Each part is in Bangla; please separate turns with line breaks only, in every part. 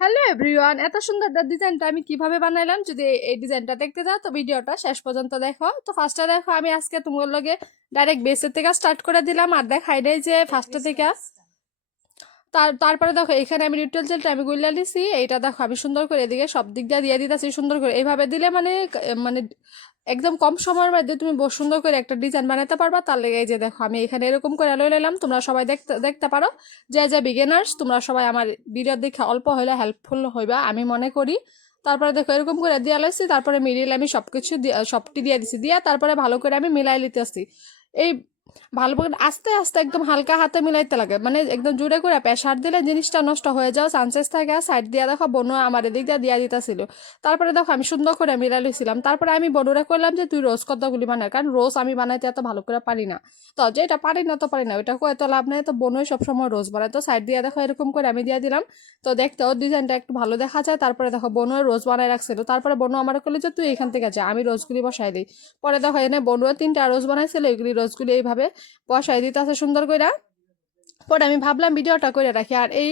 হ্যালো এভরিওয়ান এত সুন্দর ডিজাইনটা আমি কীভাবে বানাইলাম, যদি এই- ডিজাইনটা দেখতে চাও তো ভিডিওটা শেষ পর্যন্ত দেখো। তো ফার্স্টে দেখো, আমি আজকে তোমার লগে ডাইরেক্ট বেসের থেকে স্টার্ট করে দিলাম, আর দেখাই নাই যে ফার্স্টে থেকে তার, তারপরে দেখো, এখানে আমি নিউট্রাল জেলটা আমি গুলিয়া দিছি এইটা দেখো, আমি সুন্দর করে এদিকে সব দিক দিয়ে দিয়ে দিতেছি, সুন্দর করে। এইভাবে দিলে মানে মানে একদম কম সময়ের মধ্যে তুমি সুন্দর করে একটা ডিজাইন বানাতে পারবা। তার লেগে যে দেখো, আমি এখানে এরকম করে লই নিলাম। তোমরা সবাই দেখতে দেখতে পারো। যে, যা বিগেনার্স তোমরা সবাই আমার ভিডিও দেখে অল্প হইলে হেল্পফুল হইবা, আমি মনে করি। তারপরে দেখো, এরকম করে দিয়ে লাইছি তারপরে মিডিল আমি সব কিছু সবটি দিয়ে দিছি। দিয়া তারপরে ভালো করে আমি মিলাই লিতেছি এই ভালো করে আস্তে আস্তে একদম হালকা হাতে মিলাইতে লাগে। মানে একদম জোরে করে প্রেশার দিলে জিনিসটা নষ্ট হয়ে যাওয়া চান্সেস থাকে সাইড দিয়ে দেখো বনু আমার এদিক দিয়ে দিয়া দিতেছিল। তারপরে দেখো আমি সুন্দর করে মিলাই লইছিলাম। তারপরে আমি বনুরা করলাম যে, তুই রোজ কতগুলি বানাই কারণ রোজ আমি বানাইতে এত ভালো করে পারি না। তো যেটা পারি না, তো পারি না। ওইটা কয়ে তো লাভ নেই। তো বনুই সবসময় রোজ বানায়। তো সাইড দিয়ে দেখো এরকম করে আমি দিয়ে দিলাম। তো দেখতে ওর ডিজাইনটা একটু ভালো দেখা যায়। তারপরে দেখো বনুয়ে রোজ বানায় রাখছিল। তারপরে বনু আমার করলে যে, তুই এখান থেকে যা, আমি রোজগুলি বসাই দিই। পরে দেখো এনে বনুয়ে তিনটা রোজ বানাইছিল, এগুলি রোজগুলি এইভাবে বসাই দিতে আছে সুন্দর করে পরে আমি ভাবলাম ভিডিওটা করে রাখি। আর এই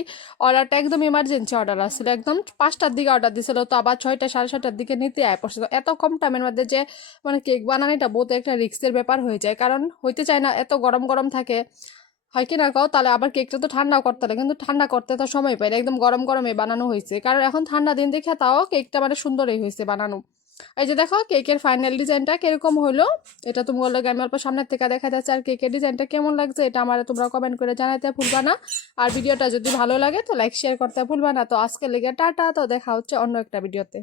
অর্ডারটা একদম ইমার্জেন্সি অর্ডার আসছিল। একদম পাঁচটার দিকে অর্ডার দিছিল তো আবার ছয়টা, সাড়ে ছয়টার দিকে নিতে আয় পড়ছে। তো এত কম টাইমের মধ্যে যে মানে কেক বানানোটা বহুত একটা রিস্কের ব্যাপার হয়ে যায়। কারণ হইতে চায় না, এত গরম গরম থাকে। হয় কি না কও? তাহলে আবার কেকটা তো ঠান্ডা করতে হবে কিন্তু ঠান্ডা করতে তো সময় না। একদম গরম গরমে বানানো হয়েছে। কারণ এখন ঠান্ডা দিন দেখে তাও কেকটা মানে সুন্দরই হয়েছে বানানো। এই যে দেখো কেকের ফাইনাল ডিজাইনটা কীরকম হলো? এটা তোমার লোক আমি অল্প সামনের থেকে দেখা যাচ্ছে আর কেকের ডিজাইনটা কেমন লাগছে, এটা আমার তোমরা কমেন্ট করে জানাতে ভুলবা না। আর ভিডিওটা যদি ভালো লাগে তো লাইক শেয়ার করতে ভুলবা না। তো আজকে লেগে টাটা, তো দেখা হচ্ছে অন্য একটা ভিডিওতে